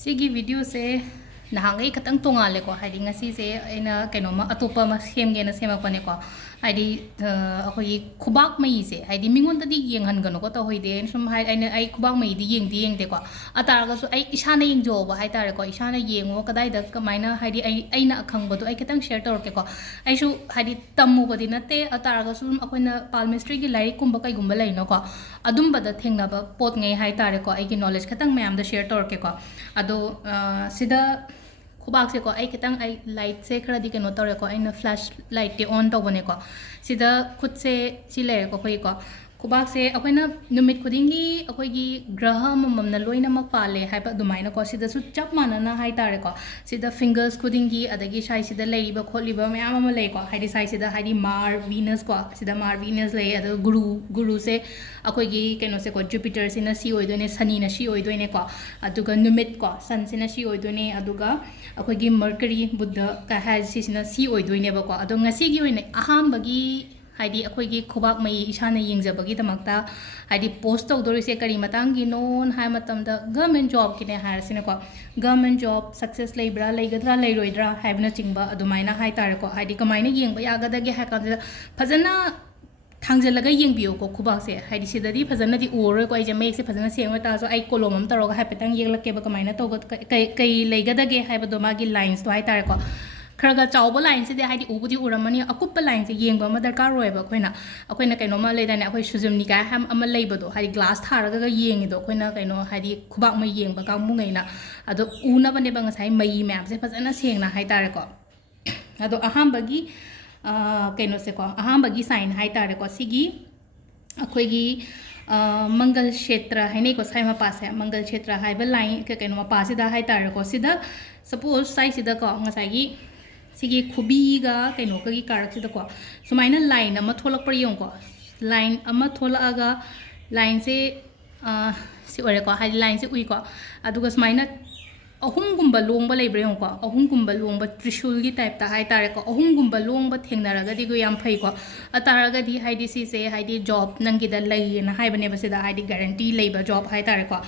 Sigi video se nahangai katang tongale ko hadi ngasi se aina kainoma atopa ma semge na semakpane ko hadi akoi khubak mai se hadi mingon tadi yenghan gano ko to hoide sum hai aina ai khubak mai di yengde ko atara ga su ai isana yengjo ba hai tare ko isana yengo kadai da kamaina hadi ai aina akhang bodu ai katang share tor ke ko ai su hadi tammu bodi nate atara ga sum akoina palmistry gi lai kumba kai gumba lai no ko adum bada thengna ba pot ngai hai tare ko ai gi knowledge katang mayam da share tor ke ko ado sida Khubak se ko ai kitang ai light se khara di ke no tore ko ai na flash light te on to bone ko sida khut se si le ko khoi ko Khubak se akoi na numit khudingi akoi gi graha mamam na loina mak pale hai ba dumai na ko sida su chap mana na hai tare ko sida fingers khudingi adagi sai sida lei ba kholi ba me ama lei ko hai di sai sida hai di mar venus ko sida mar venus lei ado guru se akoi gi keno se ko jupiter sina si oi doine sani na si oi doine ko aduga numit ko sun sina si oi doine aduga akoi gi mercury buddha ka ha si sina si oi doine ba ko ado ngasi gi oine aham bagi haidi akoi gi khubak mai isana yengjabagi damakta haidi post tawdori se kari matang gi non hai matam da government job ki ne har sine ko government job success leibra leigadra leiroidra haibna chingba adumaina hai tar ko haidi kamaina yengba yagada ge ha ka phajana thangjalaga yengbiyo ko khubak se haidi sidadi phajana di oro ko ai je make se phajana sengwa ta so ai kolom am taroga ha petang yeglake ba kamaina to kai leigada ge haiba do ma gi lines to hai tar ko kharaga chawba line se de haidi ubudi uramani akupa line se yengba ma darkar roiba akoina kaino ma leidane akoi sujumni ka ham ama leibodo haidi glass tharaga yengi do akoina kaino haidi khubak ma yengba ka mungaina ado una bane banga sai mai map se phajana sengna hai tare ko ado ahambagi kaino se ko ahambagi sign hai tare ko sigi akoi gi mangal kshetra haine ko sai ma pase mangal kshetra haiba line ka kaino ma pase da hai tare ko sida suppose sai sida ko ngasai gi sigi khubi ga kaino ka gi karak sida ko sumaina line ama tholak par yong ko line ama thola aga line se si ore ko hai line se ui ko aduga sumaina ahum gumba longba leibre yong ko ahum gumba longba trishul gi type ta hai tare ko ahum gumba longba thengnaraga di go yam phai ko ataraga di hai di si se hai di job nangi da lai na hai bane basida hai di guarantee leiba job hai tare ko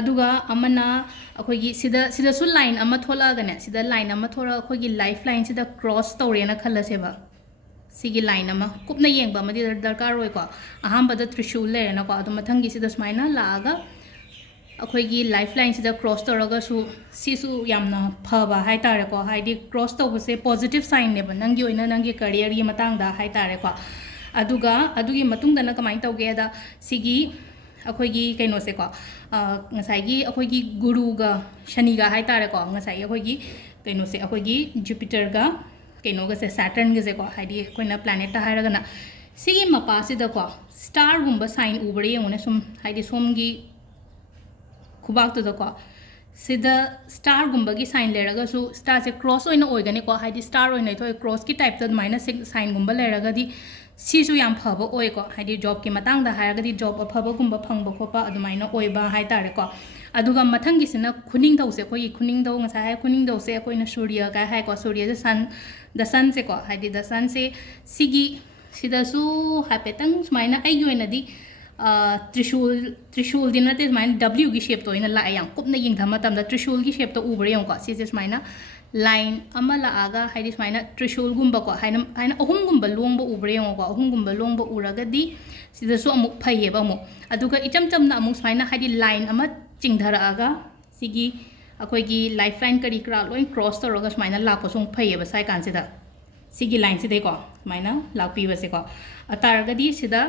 aduga amana akoi gi sida su line ama thola ga ne sida line ama thora akoi gi lifeline sida cross tore na khala se ba sigi line ama kupna yengba ma di darkar roi ko aham bada trishul le na ko adu mathang gi sida smaina laaga akoi gi lifeline sida cross toraga su sisu yamna phaba hai tare ko hai di cross to se positive sign ne ba nangi oina nangi career gi matang da hai tare ko aduga adugi matung da na kamai tawge da sigi akoi gi kaino se ko ngasai gi akoi gi guru ga shani ga hai tare ko ngasai akoi gi kaino se akoi gi jupiter ga kaino ga se saturn ga se ko hai di koina planet ta hai raga na sigi mapa se da ko star gumba sign ubre yone sum hai di som gi khubak to da ko sida star gumba gi sign leraga su star se cross oina oigane ko hai di star oina thoi cross ki type ta maina sign gumba leraga di sisu yam phaba oi ko hai di job ki matang da haraga di job phaba gumba phangba khopa adumaina oiba hai tare ko aduga mathang gi sina khuning dau se koi khuning dau ngasa hai khuning dau se koina surya ka hai ko surya se sun the sun se ko hai di the sun se sigi sida su hapetang maina ai yoina di trishul dinate maina w gi shape to ina la yang kupna ying thama tam da trishul gi shape to ubre yong ko si se maina line ama la aga hai dis maina trishul gumba ko haina ahum gumba longba ubre yong ko ahum gumba longba uraga di sida su amuk phai ba mu aduga icham cham na amuk maina hai di line ama chingdhara aga sigi akoi gi lifeline kari kra loin cross to roga maina la ko sung phai ba sai kan sida sigi line sida ko maina lakpi ba se ko atarga di sida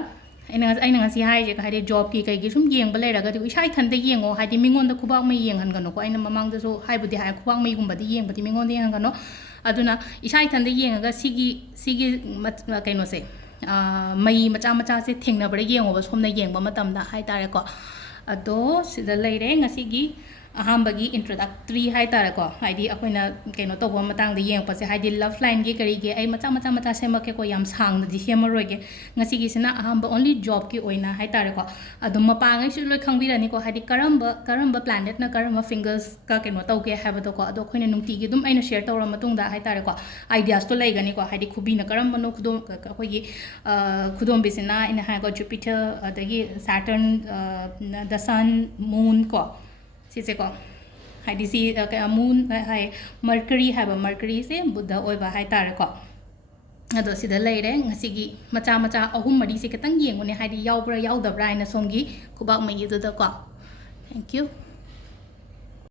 aina ngasi hai je ka hai job ki kai gi sum yengba leiraga di isai thande yengo hai di mingon da khubak mai yenghan gano ko aina mamang da so hai budi hai khubak mai gumba di yengba di mingon de gano aduna isai thande yengaga sigi kaino se mai macha macha se thengna bare yengo ba somna yengba matam da hai tare ko ado sida leire ngasi gi ahambagi introductory hai tare ko hai di akoina kaino to ba matang da yeng pa se hai di love line gi kari ge ai macha se ma ke ko yam sang da di hemorrhoid ge ngasi gi sina ahamba only job ki oina hai tare ko adum ma pa ngai su loi khangbi rani ko hai di karamba planet na karamba fingers ka kaino to ge ha ba to ko ado khoina nungti gi dum aina share tawra matung da hai tare ko ideas to lai gani ko hai di khubi na karamba no khudom ko gi khudom bisina ina ha ko jupiter adagi saturn the sun moon ko si se ko ꯍꯥꯏꯗꯤ ꯁꯤ moon ꯍꯥꯏ Mercury ꯍꯥꯏꯕ ꯃꯔꯀꯔꯤꯁꯦ ꯕꯨꯙ ꯑꯣꯏꯕ ꯍꯥꯏꯇꯥꯔꯦꯀꯣ ꯑꯗꯣ ꯁꯤꯗ ꯂꯩꯔꯦ ꯉꯁꯤꯒꯤ ꯃꯆꯥ ꯃꯆꯥ ꯑꯍꯨꯝ ꯃꯔꯤꯁꯦ ꯈꯤꯇꯪ ꯌꯦꯡꯉꯨꯅꯦ ꯍꯥꯏꯗꯤ ꯌꯥꯎꯕ꯭ꯔꯥ ꯌꯥꯎꯗꯕ꯭ꯔꯥ ꯍꯥꯏꯅ ꯁꯣꯝꯒꯤ ꯈꯨꯕꯥꯛ ꯃꯌꯤꯗꯨꯗꯀꯣ ꯊꯦꯡꯛ ꯌꯨ